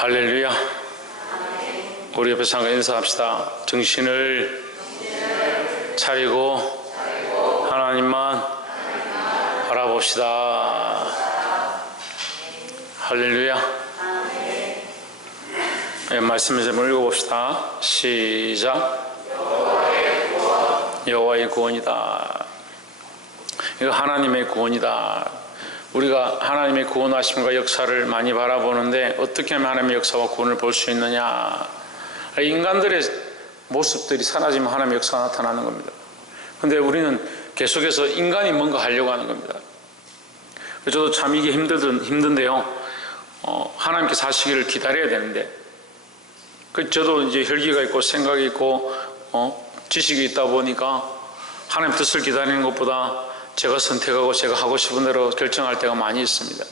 할렐루야. 우리 옆에 잠깐 인사합시다. 정신을 차리고 하나님만 바라봅시다. 할렐루야. 네, 말씀에서 한번 읽어봅시다. 시작. 여호와의 구원이다. 이거 하나님의 구원이다. 우리가 하나님의 구원하심과 역사를 많이 바라보는데 어떻게 하면 하나님의 역사와 구원을 볼 수 있느냐. 인간들의 모습들이 사라지면 하나님의 역사가 나타나는 겁니다. 그런데 우리는 계속해서 인간이 뭔가 하려고 하는 겁니다. 저도 참 이게 힘든데요. 하나님께서 하시기를 기다려야 되는데, 저도 이제 혈기가 있고 생각이 있고 지식이 있다 보니까 하나님 뜻을 기다리는 것보다 제가 선택하고 제가 하고 싶은 대로 결정할 때가 많이 있습니다.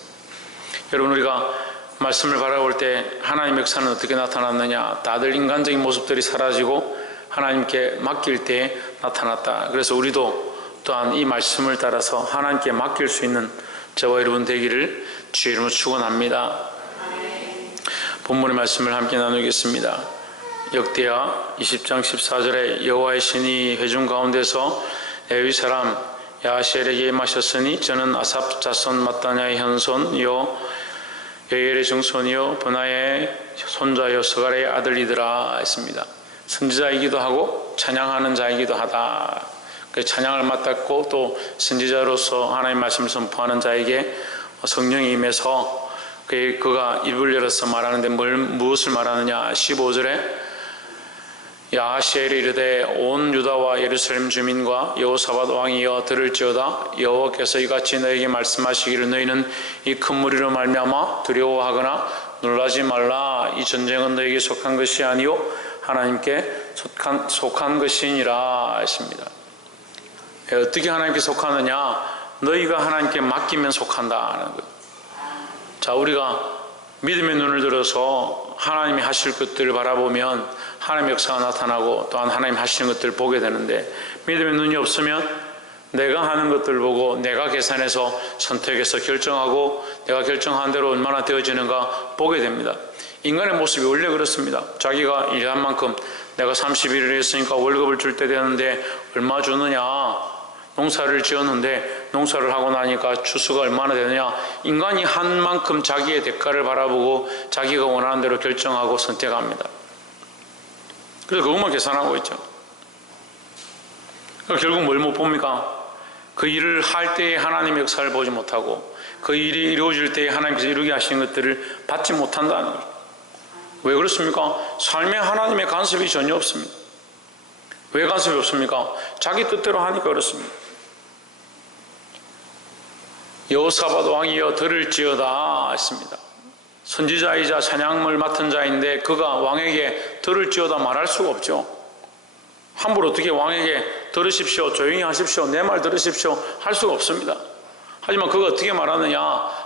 여러분, 우리가 말씀을 바라볼 때 하나님의 역사는 어떻게 나타났느냐. 다들 인간적인 모습들이 사라지고 하나님께 맡길 때 나타났다. 그래서 우리도 또한 이 말씀을 따라서 하나님께 맡길 수 있는 저와 여러분 되기를 주의 이름으로 축원합니다. 본문의 말씀을 함께 나누겠습니다. 역대하 20장 14절에 여호와의 신이 회중 가운데서 레위 사람 야하시엘에게 임하셨으니 저는 아삽 자손 마따냐의 현손이요 여엘의 증손이요 브나의 손자요 스갈의 아들이더라 했습니다. 선지자이기도 하고 찬양하는 자이기도 하다. 그 찬양을 맡았고 또 선지자로서 하나님의 말씀을 선포하는 자에게 성령이 임해서 그가 입을 열어서 말하는데 무엇을 말하느냐. 15절에 야하시엘이 이르되 온 유다와 예루살렘 주민과 여호사밧 왕이여 들을지어다. 여호와께서 이같이 너에게 말씀하시기를 너희는 이 큰 무리로 말미암아 두려워하거나 놀라지 말라. 이 전쟁은 너에게 속한 것이 아니요 하나님께 속한 것이니라 했습니다. 어떻게 하나님께 속하느냐. 너희가 하나님께 맡기면 속한다 하는 거예요. 자, 우리가 믿음의 눈을 들어서 하나님이 하실 것들을 바라보면 하나님의 역사가 나타나고 또한 하나님 하시는 것들을 보게 되는데, 믿음의 눈이 없으면 내가 하는 것들을 보고 내가 계산해서 선택해서 결정하고 내가 결정한 대로 얼마나 되어지는가 보게 됩니다. 인간의 모습이 원래 그렇습니다. 자기가 일한 만큼 내가 30일을 했으니까 월급을 줄 때 되는데 얼마 주느냐. 농사를 지었는데 농사를 하고 나니까 추수가 얼마나 되느냐. 인간이 한 만큼 자기의 대가를 바라보고 자기가 원하는 대로 결정하고 선택합니다. 그래서 그것만 계산하고 있죠. 결국 뭘 못 봅니까? 그 일을 할 때에 하나님의 역사를 보지 못하고 그 일이 이루어질 때에 하나님께서 이루게 하시는 것들을 받지 못한다는 거죠. 왜 그렇습니까? 삶에 하나님의 간섭이 전혀 없습니다. 왜 간섭이 없습니까? 자기 뜻대로 하니까 그렇습니다. 여호사밧 왕이여 들을지어다 했습니다. 선지자이자 찬양을 맡은 자인데 그가 왕에게 들을지어다 말할 수가 없죠. 함부로 어떻게 왕에게 들으십시오, 조용히 하십시오, 내 말 들으십시오 할 수가 없습니다. 하지만 그가 어떻게 말하느냐.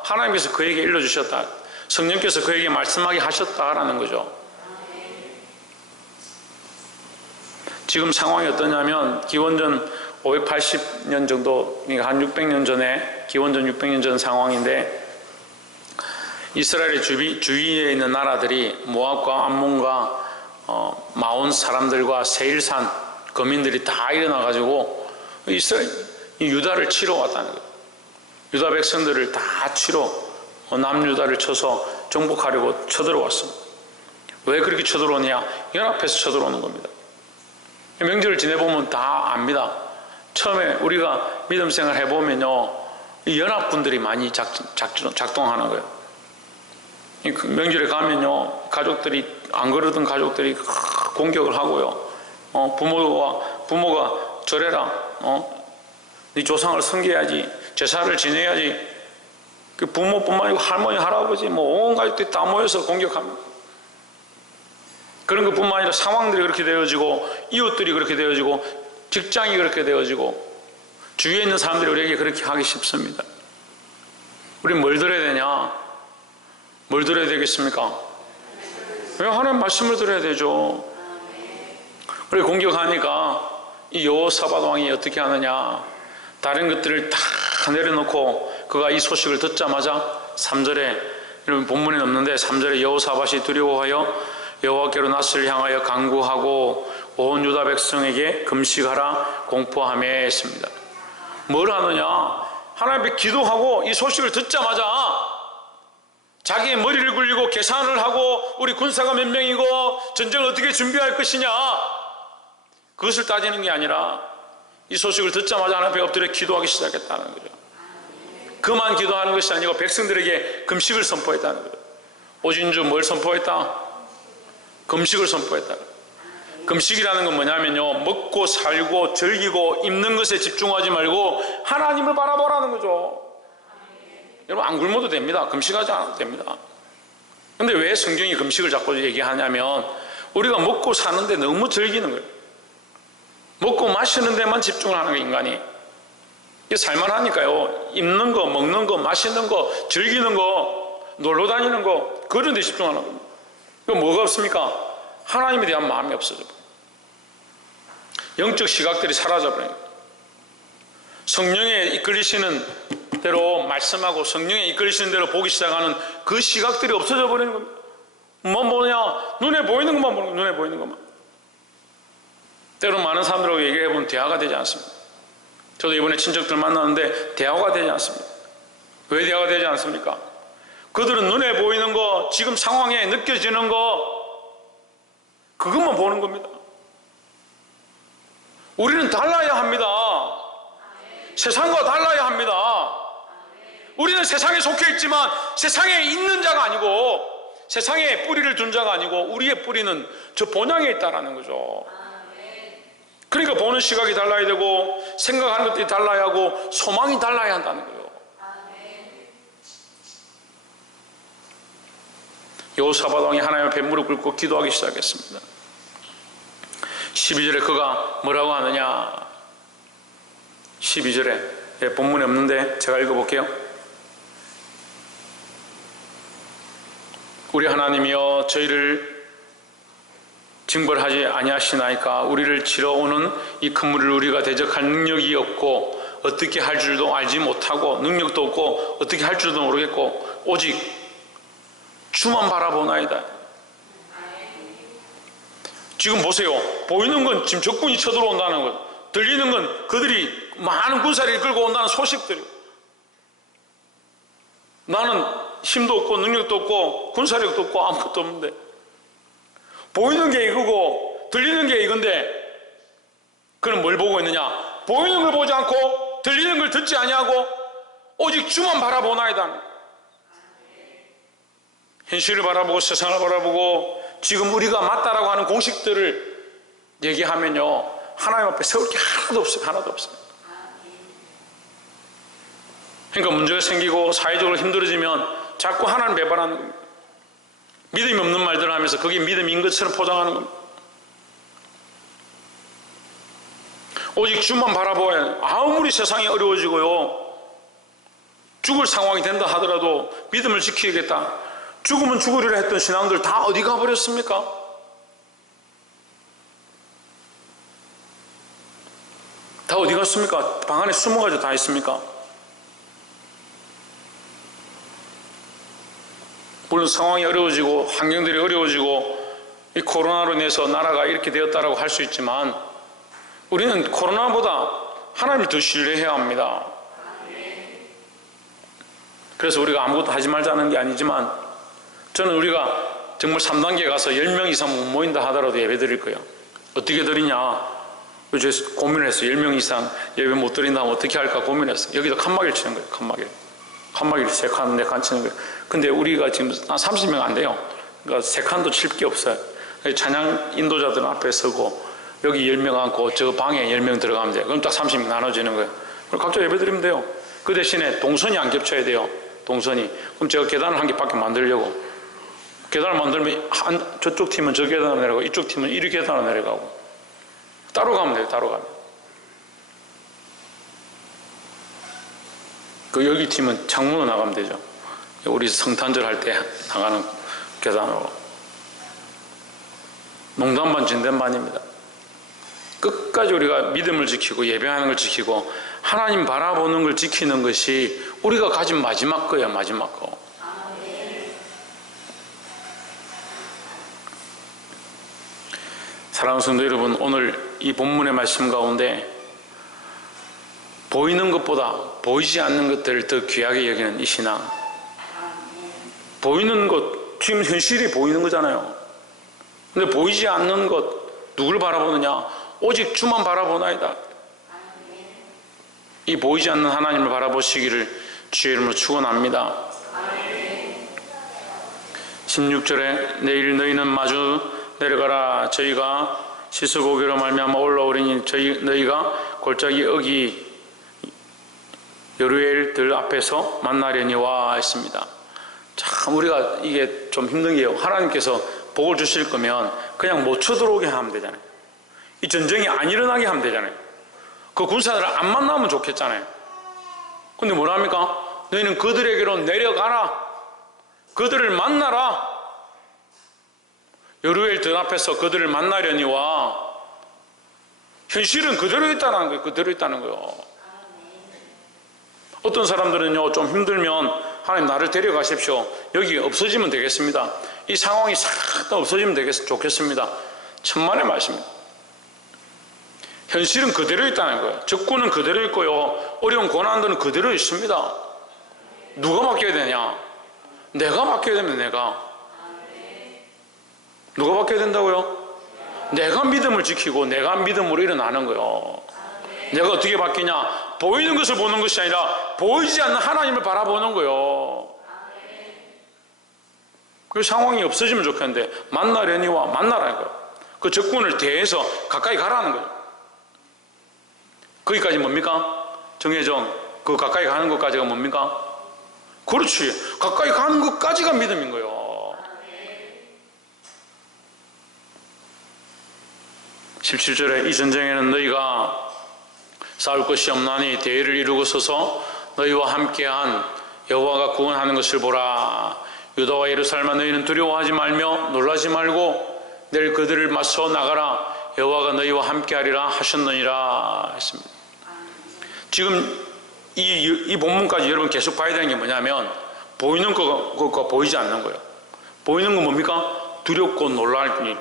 하나님께서 그에게 일러주셨다. 성령께서 그에게 말씀하게 하셨다라는 거죠. 지금 상황이 어떠냐면 기원전 580년 정도, 한 600년 전에, 기원전 600년 전 상황인데, 이스라엘의 주위에 있는 나라들이 모압과 암몬과 마온 사람들과 세일산 거민들이 다 일어나가지고 유다를 치러 왔다는 거예요. 유다 백성들을 다 치러 남유다를 쳐서 정복하려고 쳐들어왔습니다. 왜 그렇게 쳐들어오냐. 연합해서 쳐들어오는 겁니다. 명절을 지내보면 다 압니다. 처음에 우리가 믿음 생활 해보면요, 이 연합군들이 많이 작동하는 거예요. 명절에 가면요, 가족들이, 안 그러던 가족들이 공격을 하고요. 부모가 절해라. 네 조상을 섬겨야지. 제사를 지내야지. 그 부모뿐만 아니고 할머니, 할아버지, 온 가족들이 다 모여서 공격합니다. 그런 것뿐만 아니라 상황들이 그렇게 되어지고, 이웃들이 그렇게 되어지고, 직장이 그렇게 되어지고, 주위에 있는 사람들이 우리에게 그렇게 하기 쉽습니다. 우리는 뭘 들어야 되냐? 뭘 들어야 되겠습니까? 왜 하나님 말씀을 들어야 되죠. 그리고 공격하니까 이 여호사밧 왕이 어떻게 하느냐. 다른 것들을 다 내려놓고 그가 이 소식을 듣자마자 3절에 여러분 본문에 없는데 3절에 여호사밧이 두려워하여 여호와께로 낯을 향하여 간구하고 온 유다 백성에게 금식하라 공포하며 했습니다. 뭘 하느냐? 하나님 앞에 기도하고 이 소식을 듣자마자 자기의 머리를 굴리고 계산을 하고 우리 군사가 몇 명이고 전쟁을 어떻게 준비할 것이냐, 그것을 따지는 게 아니라 이 소식을 듣자마자 하나님 앞에 엎드려 기도하기 시작했다는 거죠. 그만 기도하는 것이 아니고 백성들에게 금식을 선포했다는 거죠. 오진주 뭘 선포했다? 금식을 선포했다. 금식이라는 건 뭐냐면요, 먹고 살고 즐기고 입는 것에 집중하지 말고 하나님을 바라보라는 거죠. 여러분 안 굶어도 됩니다. 금식하지 않아도 됩니다. 근데 왜 성경이 금식을 자꾸 얘기하냐면 우리가 먹고 사는데 너무 즐기는 거예요. 먹고 마시는 데만 집중을 하는 거예요. 인간이 이게 살만하니까요. 입는 거, 먹는 거, 마시는 거, 즐기는 거, 놀러 다니는 거, 그런 데 집중하는 겁니다. 그럼 뭐가 없습니까? 하나님에 대한 마음이 없어져 버려요. 영적 시각들이 사라져 버려요. 성령에 이끌리시는 대로 말씀하고 성령에 이끌리시는 대로 보기 시작하는 그 시각들이 없어져 버리는 겁니다. 뭐 뭐냐? 눈에 보이는 것만 보는 거예요. 눈에 보이는 것만. 때로는 많은 사람들하고 얘기해보면 대화가 되지 않습니다. 저도 이번에 친척들 만났는데 대화가 되지 않습니다. 왜 대화가 되지 않습니까? 그들은 눈에 보이는 거, 지금 상황에 느껴지는 거, 그것만 보는 겁니다. 우리는 달라야 합니다. 세상과 달라야 합니다. 우리는 세상에 속해 있지만 세상에 있는 자가 아니고 세상에 뿌리를 둔 자가 아니고 우리의 뿌리는 저 본향에 있다는 거죠. 그러니까 보는 시각이 달라야 되고 생각하는 것들이 달라야 하고 소망이 달라야 한다는 거예요. 여호사밧 왕이 하나님 앞에 무릎 꿇고 기도하기 시작했습니다. 12절에 그가 뭐라고 하느냐? 12절에 본문에 없는데 제가 읽어볼게요. 우리 하나님이여 저희를 징벌하지 아니하시나이까? 우리를 치러 오는 이 큰 무리를 우리가 대적할 능력이 없고 어떻게 할 줄도 알지 못하고 능력도 없고 어떻게 할 줄도 모르겠고 오직 주만 바라보나이다. 지금 보세요. 보이는 건 지금 적군이 쳐들어온다는 것, 들리는 건 그들이 많은 군사를 끌고 온다는 소식들이고, 나는 힘도 없고 능력도 없고 군사력도 없고 아무것도 없는데 보이는 게 이거고 들리는 게 이건데 그는 뭘 보고 있느냐? 보이는 걸 보지 않고 들리는 걸 듣지 아니하고 오직 주만 바라보나이다. 현실을 바라보고 세상을 바라보고 지금 우리가 맞다라고 하는 공식들을 얘기하면요, 하나님 앞에 세울 게 하나도 없어요. 하나도 없어요. 그러니까 문제가 생기고 사회적으로 힘들어지면 자꾸 하나님 배반하는 겁니다. 믿음이 없는 말들을 하면서 그게 믿음인 것처럼 포장하는 겁니다. 오직 주만 바라보아야 해요. 아무리 세상이 어려워지고요, 죽을 상황이 된다 하더라도 믿음을 지키겠다. 죽으면 죽으리라 했던 신앙들 다 어디 가버렸습니까? 다 어디 갔습니까? 방 안에 숨어가지고 다 있습니까? 물론 상황이 어려워지고 환경들이 어려워지고 이 코로나로 인해서 나라가 이렇게 되었다라고 할 수 있지만 우리는 코로나보다 하나님을 더 신뢰해야 합니다. 그래서 우리가 아무것도 하지 말자는 게 아니지만 저는 우리가 정말 3단계 가서 10명 이상 못 모인다 하더라도 예배 드릴 거예요. 어떻게 드리냐? 어제 고민을 했어요. 10명 이상 예배 못 드린다 하면 어떻게 할까 고민했어요. 여기도 칸막이를 치는 거예요. 칸막이를 3칸, 4칸 치는 거예요. 근데 우리가 지금 30명 안 돼요. 그러니까 3칸도 칠 게 없어요. 찬양 인도자들은 앞에 서고 여기 10명 앉고 저 방에 10명 들어가면 돼요. 그럼 딱 30명 나눠지는 거예요. 그럼 각자 예배 드리면 돼요. 그 대신에 동선이 안 겹쳐야 돼요. 동선이. 그럼 제가 계단을 한 개밖에 만들려고. 계단을 만들면 저쪽 팀은 저 계단으로 내려가고 이쪽 팀은 이리 계단으로 내려가고 따로 가면 돼요. 따로 가면. 그 여기 팀은 창문으로 나가면 되죠. 우리 성탄절 할 때 나가는 계단으로. 농담 반 진담 반입니다. 끝까지 우리가 믿음을 지키고 예배하는 걸 지키고 하나님 바라보는 걸 지키는 것이 우리가 가진 마지막 거예요. 마지막 거. 사랑하는 성도 여러분, 오늘 이 본문의 말씀 가운데 보이는 것보다 보이지 않는 것들을 더 귀하게 여기는 이 신앙. 보이는 것, 지금 현실이 보이는 거잖아요. 근데 보이지 않는 것, 누구를 바라보느냐? 오직 주만 바라보나이다. 이 보이지 않는 하나님을 바라보시기를 주의 이름으로 축원합니다. 16절에 내일 너희는 마주 내려가라. 저희가 시스고기로 말미암아 올라오리니 너희가 골짜기 어기 여루엘들 앞에서 만나려니와 했습니다. 참 우리가 이게 좀 힘든 게요. 하나님께서 복을 주실 거면 그냥 못 쳐들어오게 하면 되잖아요. 이 전쟁이 안 일어나게 하면 되잖아요. 그 군사들을 안 만나면 좋겠잖아요. 근데 뭐라 합니까? 너희는 그들에게로 내려가라. 그들을 만나라. 여루엘 들 앞에서 그들을 만나려니와. 현실은 그대로 있다는 거예요. 그대로 있다는 거예요. 어떤 사람들은요, 좀 힘들면 하나님 나를 데려가십시오. 여기 없어지면 되겠습니다. 이 상황이 싹 다 없어지면 좋겠습니다. 천만의 말씀입니다. 현실은 그대로 있다는 거예요. 적군은 그대로 있고요. 어려운 고난들은 그대로 있습니다. 누가 바뀌어야 되냐? 내가 바뀌어야 됩니다. 내가. 누가 바뀌어야 된다고요? 내가 믿음을 지키고 내가 믿음으로 일어나는 거예요. 내가 어떻게 바뀌냐? 보이는 것을 보는 것이 아니라 보이지 않는 하나님을 바라보는 거예요. 그 상황이 없어지면 좋겠는데 만나려니와 만나라는 거예요. 그 적군을 대해서 가까이 가라는 거예요. 거기까지 뭡니까? 정혜정, 그 가까이 가는 것까지가 뭡니까? 그렇지. 가까이 가는 것까지가 믿음인 거예요. 17절에 이 전쟁에는 너희가 싸울 것이 없나니 대의를 이루고 서서 너희와 함께한 여호와가 구원하는 것을 보라. 유다와 예루살렘아 너희는 두려워하지 말며 놀라지 말고 내일 그들을 맞서 나가라. 여호와가 너희와 함께하리라 하셨느니라 했습니다. 지금 이 본문까지 여러분 계속 봐야 되는 게 뭐냐면 보이는 것과 보이지 않는 거예요. 보이는 건 뭡니까? 두렵고 놀랄 일.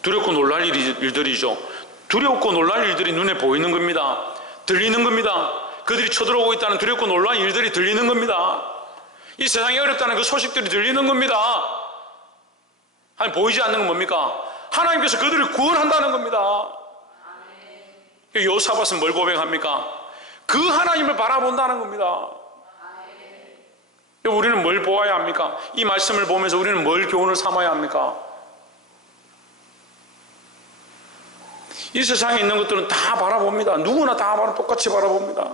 두렵고 놀랄 일들이죠. 두렵고 놀랄 일들이 눈에 보이는 겁니다. 들리는 겁니다. 그들이 쳐들어오고 있다는 두렵고 놀랄 일들이 들리는 겁니다. 이 세상이 어렵다는 그 소식들이 들리는 겁니다. 아니 보이지 않는 건 뭡니까? 하나님께서 그들을 구원한다는 겁니다. 여호사밧은 뭘 고백합니까? 그 하나님을 바라본다는 겁니다. 우리는 뭘 보아야 합니까? 이 말씀을 보면서 우리는 뭘 교훈을 삼아야 합니까? 이 세상에 있는 것들은 다 바라봅니다. 누구나 다 똑같이 바라봅니다.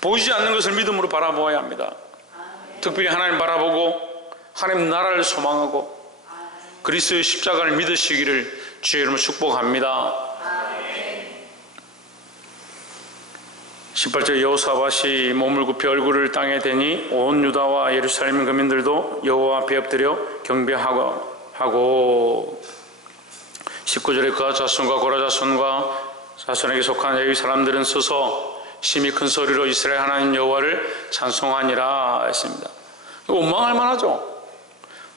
보이지 않는 것을 믿음으로 바라보아야 합니다. 특별히 하나님 바라보고 하나님 나라를 소망하고 그리스도의 십자가를 믿으시기를 주의 이름으로 축복합니다. 18절 여호사밧이 몸을 굽혀 얼굴을 땅에 대니 온 유다와 예루살렘 거민들도 여호와 앞에 엎드려 경배하고 19절에 그와 자손과 고라 자손에게 속한 레위 사람들은 서서 심히 큰 소리로 이스라엘 하나님 여호와를 찬송하니라 했습니다. 원망할 만하죠.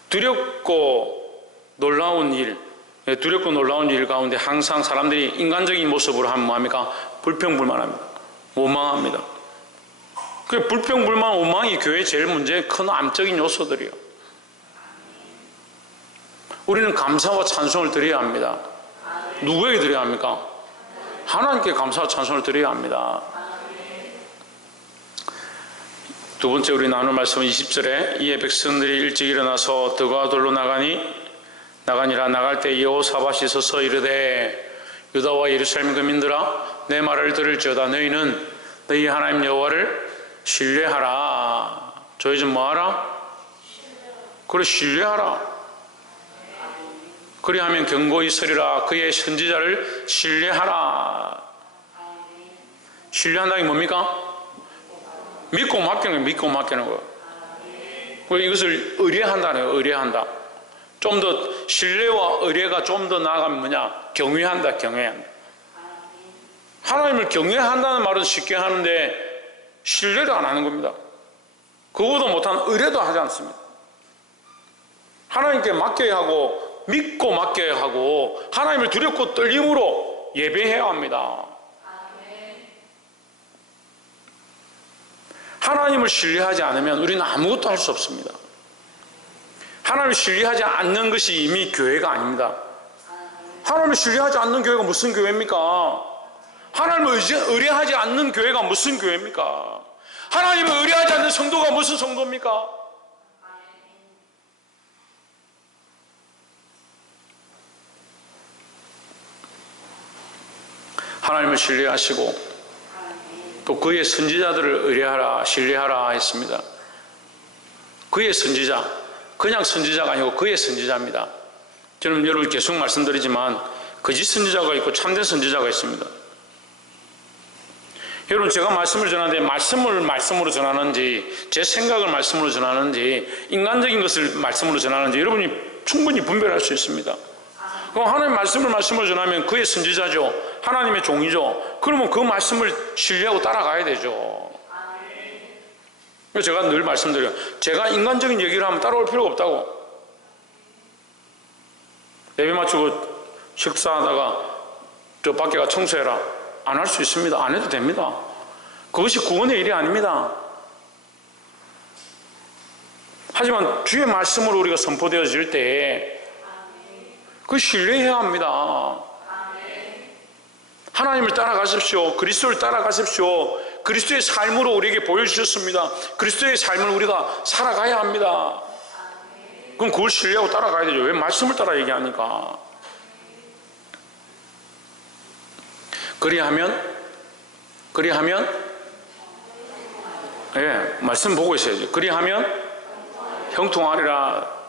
두렵고 놀라운 일 가운데 항상 사람들이 인간적인 모습으로 하면 뭐합니까? 불평불만합니다. 원망합니다. 그 불평불만 원망이 교회의 제일 문제의 큰 암적인 요소들이에요. 우리는 감사와 찬송을 드려야 합니다. 누구에게 드려야 합니까? 하나님께 감사와 찬송을 드려야 합니다. 두 번째 우리 나눌 말씀은 20절에 이에 백성들이 일찍 일어나서 덕과 돌로 나가니라. 나갈 때 여호사밧이 서서 이르되 유다와 예루살렘 거민들아 내 말을 들을지어다. 너희는 너희 하나님 여호와를 신뢰하라. 저희 좀 뭐하라? 그래 신뢰하라. 그리하면 견고히 서리라. 그의 선지자를 신뢰하라. 신뢰한다는 게 뭡니까? 믿고 맡기는 거예요. 이것을 의뢰한다는 거예요. 의뢰한다. 좀 더 신뢰와 의뢰가 좀 더 나아가면 뭐냐? 경외한다. 하나님을 경외한다는 말은 쉽게 하는데 신뢰를 안 하는 겁니다. 그거보다 못한 의뢰도 하지 않습니다. 하나님께 맡겨야 하고 믿고 맡겨야 하고 하나님을 두렵고 떨림으로 예배해야 합니다. 하나님을 신뢰하지 않으면 우리는 아무것도 할 수 없습니다. 하나님을 신뢰하지 않는 것이 이미 교회가 아닙니다. 하나님을 신뢰하지 않는 교회가 무슨 교회입니까? 하나님을 의뢰하지 않는 교회가 무슨 교회입니까? 하나님을 의뢰하지 않는 성도가 무슨 성도입니까? 하나님을 신뢰하시고 또 그의 선지자들을 의뢰하라, 신뢰하라 했습니다. 그의 선지자, 그냥 선지자가 아니고 그의 선지자입니다. 저는 여러분 계속 말씀드리지만 거짓 선지자가 있고 참된 선지자가 있습니다. 여러분 제가 말씀을 전하는데 말씀을 말씀으로 전하는지 제 생각을 말씀으로 전하는지 인간적인 것을 말씀으로 전하는지 여러분이 충분히 분별할 수 있습니다. 그럼 하나님의 말씀을 전하면 그의 선지자죠. 하나님의 종이죠. 그러면 그 말씀을 신뢰하고 따라가야 되죠. 제가 늘 말씀드려요. 제가 인간적인 얘기를 하면 따라올 필요가 없다고. 예배 마치고 식사하다가 저 밖에 가 청소해라. 안 할 수 있습니다. 안 해도 됩니다. 그것이 구원의 일이 아닙니다. 하지만 주의 말씀으로 우리가 선포되어질 때 그 신뢰해야 합니다. 하나님을 따라가십시오. 그리스도를 따라가십시오. 그리스도의 삶으로 우리에게 보여주셨습니다. 그리스도의 삶을 우리가 살아가야 합니다. 그럼 그걸 신뢰하고 따라가야 되죠. 왜 말씀을 따라 얘기하니까. 그리하면 예, 말씀 보고 있어야죠. 그리하면 형통하리라.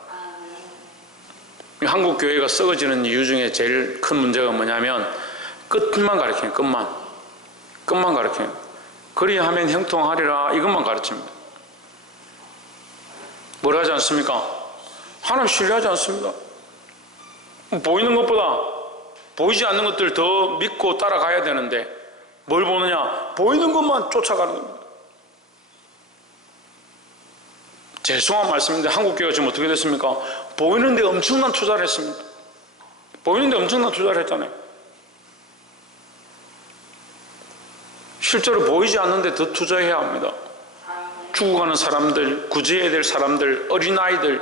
한국 교회가 썩어지는 이유 중에 제일 큰 문제가 뭐냐면 끝만 가르쳐요. 끝만 가르쳐요. 그리하면 형통하리라 이것만 가르칩니다. 뭘 하지 않습니까? 하나님 신뢰하지 않습니다. 보이는 것보다 보이지 않는 것들 더 믿고 따라가야 되는데 뭘 보느냐? 보이는 것만 쫓아가는 겁니다. 죄송한 말씀인데 한국교회가 지금 어떻게 됐습니까? 보이는 데 엄청난 투자를 했습니다. 보이는 데 엄청난 투자를 했잖아요. 실제로 보이지 않는데 더 투자해야 합니다. 죽어가는 사람들, 구제해야 될 사람들, 어린아이들,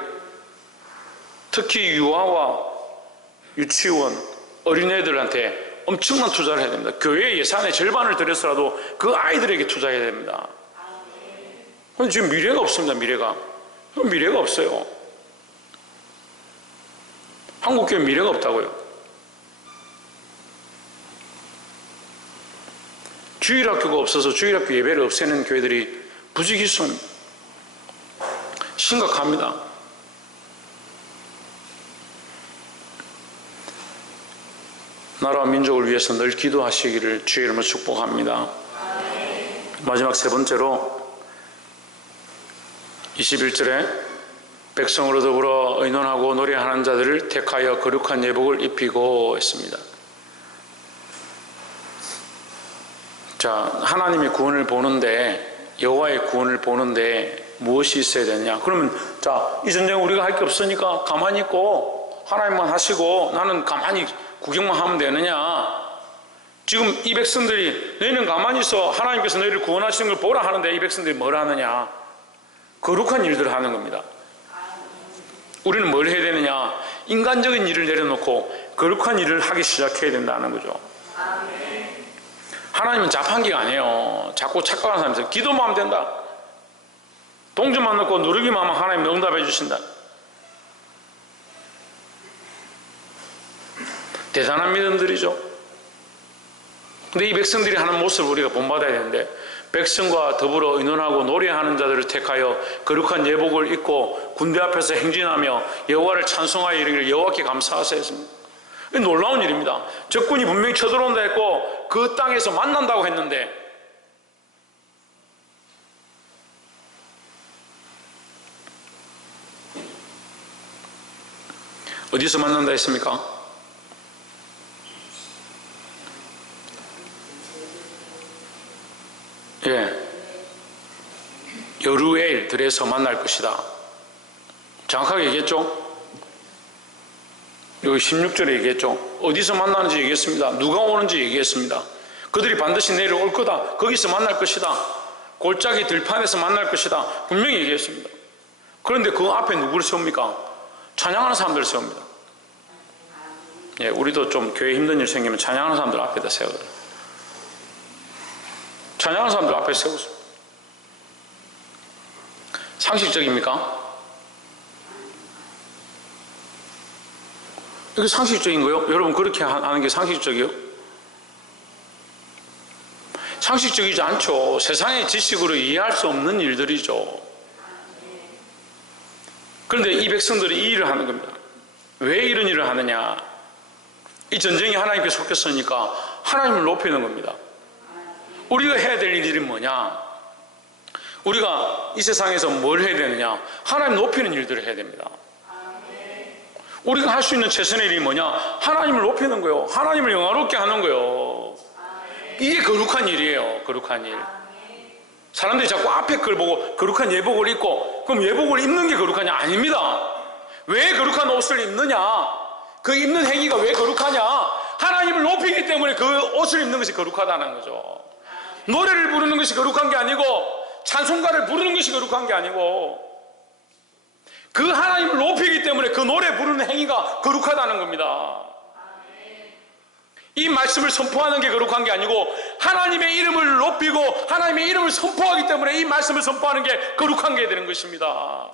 특히 유아와 유치원, 어린애들한테 엄청난 투자를 해야 됩니다. 교회 예산의 절반을 들여서라도 그 아이들에게 투자해야 됩니다. 그런데 지금 미래가 없습니다. 미래가 없어요. 한국교회 미래가 없다고요. 주일학교가 없어서 주일학교 예배를 없애는 교회들이 부지기수합니다. 심각합니다. 나라와 민족을 위해서 늘 기도하시기를 주의 이름으로 축복합니다. 마지막 세 번째로 21절에 백성으로 더불어 의논하고 노래하는 자들을 택하여 거룩한 예복을 입히고 했습니다. 자, 하나님의 구원을 보는데, 여호와의 구원을 보는데 무엇이 있어야 되느냐? 그러면 자, 이 전쟁 우리가 할 게 없으니까 가만히 있고 하나님만 하시고 나는 가만히 구경만 하면 되느냐? 지금 이 백성들이 너희는 가만히 있어 하나님께서 너희를 구원하시는 걸 보라 하는데 이 백성들이 뭘 하느냐? 거룩한 일들을 하는 겁니다. 우리는 뭘 해야 되느냐? 인간적인 일을 내려놓고 거룩한 일을 하기 시작해야 된다는 거죠. 하나님은 자판기가 아니에요. 자꾸 착각하는 사람이 있어요. 기도만 하면 된다. 동전만 넣고 누르기만 하면 하나님이 응답해 주신다. 대단한 믿음들이죠. 근데 이 백성들이 하는 모습을 우리가 본받아야 되는데 백성과 더불어 의논하고 노래하는 자들을 택하여 거룩한 예복을 입고 군대 앞에서 행진하며 여호와를 찬송하여 이르기를 여호와께 감사하사 했습니다. 놀라운 일입니다. 적군이 분명히 쳐들어온다 했고 그 땅에서 만난다고 했는데 어디서 만난다 했습니까? 예, 여루엘 들에서 만날 것이다. 정확하게 얘기했죠? 여기 16절에 얘기했죠. 어디서 만나는지 얘기했습니다. 누가 오는지 얘기했습니다. 그들이 반드시 내려올 거다. 거기서 만날 것이다. 골짜기 들판에서 만날 것이다. 분명히 얘기했습니다. 그런데 그 앞에 누구를 세웁니까? 찬양하는 사람들을 세웁니다. 예, 우리도 좀 교회 힘든 일 생기면 찬양하는 사람들 앞에다 세워요. 찬양하는 사람들 앞에 세우세요. 상식적입니까? 이게 상식적인 거요? 여러분 그렇게 하는 게 상식적이요? 상식적이지 않죠. 세상의 지식으로 이해할 수 없는 일들이죠. 그런데 이 백성들이 이 일을 하는 겁니다. 왜 이런 일을 하느냐? 이 전쟁이 하나님께 속했으니까 하나님을 높이는 겁니다. 우리가 해야 될 일이 뭐냐? 우리가 이 세상에서 뭘 해야 되느냐? 하나님 높이는 일들을 해야 됩니다. 우리가 할 수 있는 최선의 일이 뭐냐? 하나님을 높이는 거예요. 하나님을 영화롭게 하는 거예요. 이게 거룩한 일이에요. 거룩한 일. 사람들이 자꾸 앞에 걸 보고 거룩한 예복을 입고, 그럼 예복을 입는 게 거룩하냐? 아닙니다. 왜 거룩한 옷을 입느냐? 그 입는 행위가 왜 거룩하냐? 하나님을 높이기 때문에 그 옷을 입는 것이 거룩하다는 거죠. 노래를 부르는 것이 거룩한 게 아니고, 찬송가를 부르는 것이 거룩한 게 아니고, 그 하나님을 높이기 때문에 그 노래 부르는 행위가 거룩하다는 겁니다. 이 말씀을 선포하는 게 거룩한 게 아니고, 하나님의 이름을 높이고 하나님의 이름을 선포하기 때문에 이 말씀을 선포하는 게 거룩한 게 되는 것입니다.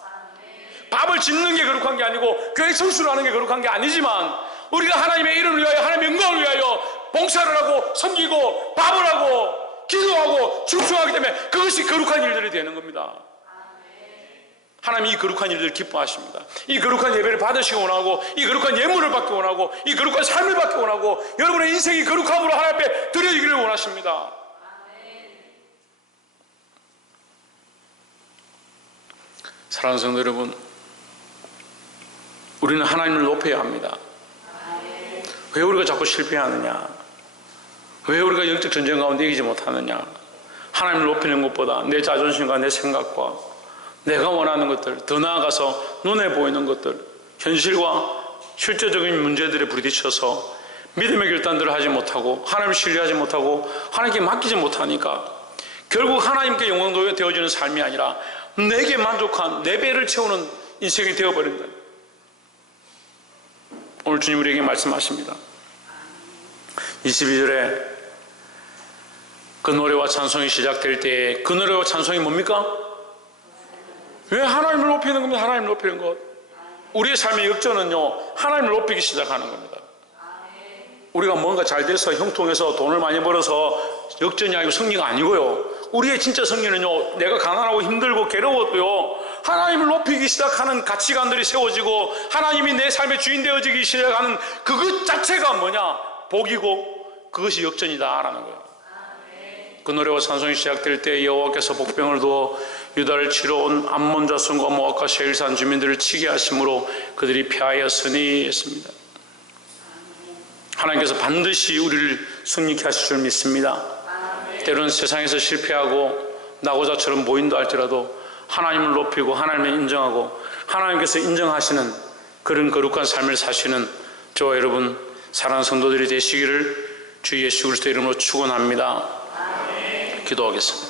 밥을 짓는 게 거룩한 게 아니고, 교회 성수를 하는 게 거룩한 게 아니지만, 우리가 하나님의 이름을 위하여, 하나님의 영광을 위하여 봉사를 하고 섬기고 밥을 하고 기도하고 충성하기 때문에 그것이 거룩한 일들이 되는 겁니다. 하나님이 이 거룩한 일들을 기뻐하십니다. 이 거룩한 예배를 받으시기 원하고, 이 거룩한 예물을 받기 원하고, 이 거룩한 삶을 받기 원하고, 여러분의 인생이 거룩함으로 하나님 앞에 드려지기를 원하십니다. 사랑하는 성도 여러분, 우리는 하나님을 높여야 합니다. 왜 우리가 자꾸 실패하느냐? 왜 우리가 영적 전쟁 가운데 이기지 못하느냐? 하나님을 높이는 것보다 내 자존심과 내 생각과 내가 원하는 것들, 더 나아가서 눈에 보이는 것들, 현실과 실제적인 문제들에 부딪혀서 믿음의 결단들을 하지 못하고, 하나님을 신뢰하지 못하고, 하나님께 맡기지 못하니까 결국 하나님께 영광 되어지는 삶이 아니라 내게 만족한, 내 배를 채우는 인생이 되어버린다. 오늘 주님 우리에게 말씀하십니다. 22절에 그 노래와 찬송이 시작될 때에 그 노래와 찬송이 뭡니까? 왜 하나님을 높이는 겁니다. 하나님을 높이는 것. 우리의 삶의 역전은요, 하나님을 높이기 시작하는 겁니다. 우리가 뭔가 잘 돼서 형통해서 돈을 많이 벌어서 역전이 아니고 승리가 아니고요, 우리의 진짜 승리는요, 내가 가난하고 힘들고 괴로워도요, 하나님을 높이기 시작하는 가치관들이 세워지고 하나님이 내 삶의 주인 되어지기 시작하는 그것 자체가 뭐냐? 복이고 그것이 역전이다라는 거예요. 그 노래와 찬송이 시작될 때 여호와께서 복병을 두어 유다를 치러 온 암몬 자손과 모압과 세일산 주민들을 치게 하심으로 그들이 패하였으니 했습니다. 하나님께서 반드시 우리를 승리케 하실 줄 믿습니다. 때로는 세상에서 실패하고 낙오자처럼 보인다 할지라도 하나님을 높이고 하나님을 인정하고 하나님께서 인정하시는 그런 거룩한 삶을 사시는 저와 여러분 사랑하는 성도들이 되시기를 주 예수 그리스도의 이름으로 축원합니다. 기도하겠습니다.